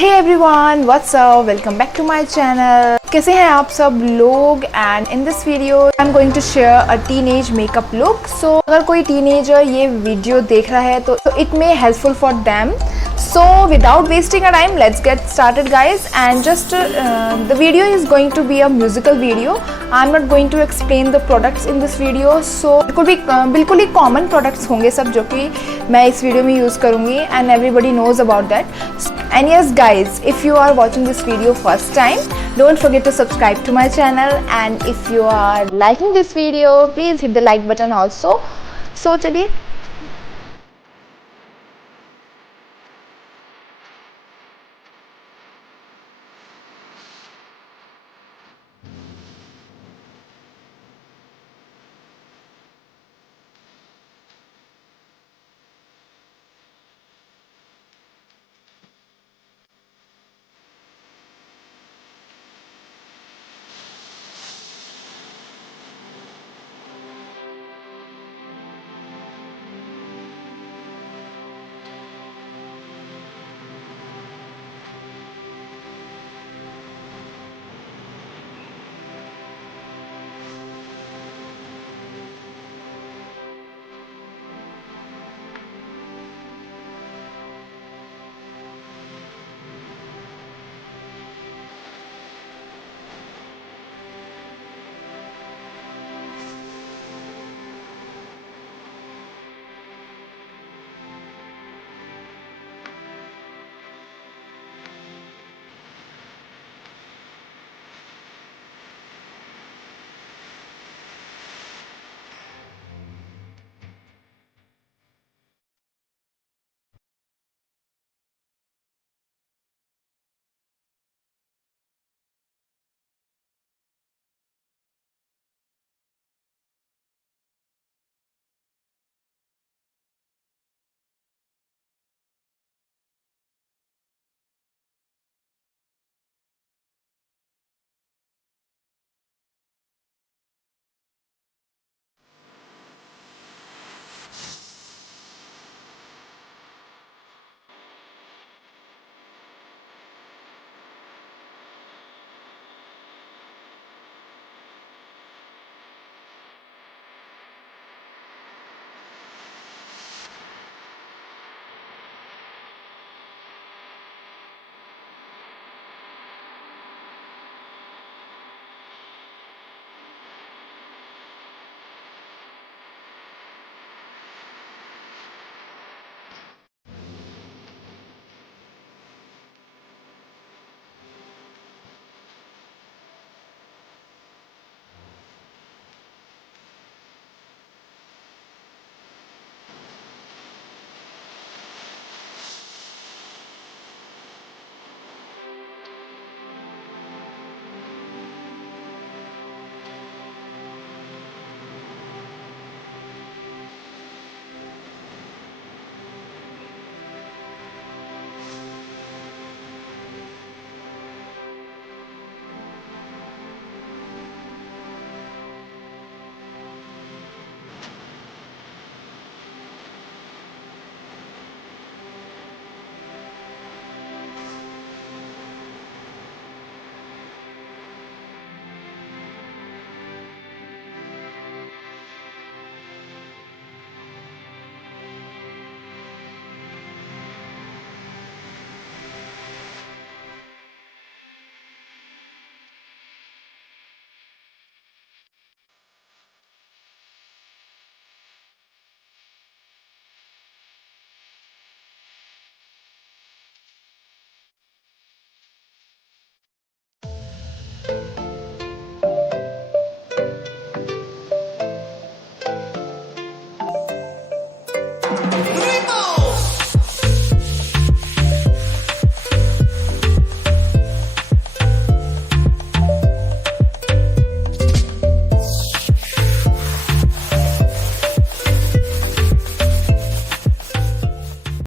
Hey everyone, what's up, welcome back to my channel. कैसे हैं आप सब लोग? And in this video I am going to share a teenage makeup look. So अगर कोई teenager ये वीडियो देख रहा है तो it may helpful for them. So without wasting a time, let's get started guys, and just the video is going to be a musical video. I'm not going to explain the products in this video, so बिल्कुल ही common products होंगे सब जो कि मैं इस video में use करूँगी and everybody knows about that. And yes guys, if you are watching this video first time, don't forget to subscribe to my channel, and if you are liking this video, please hit the like button also. So चलिए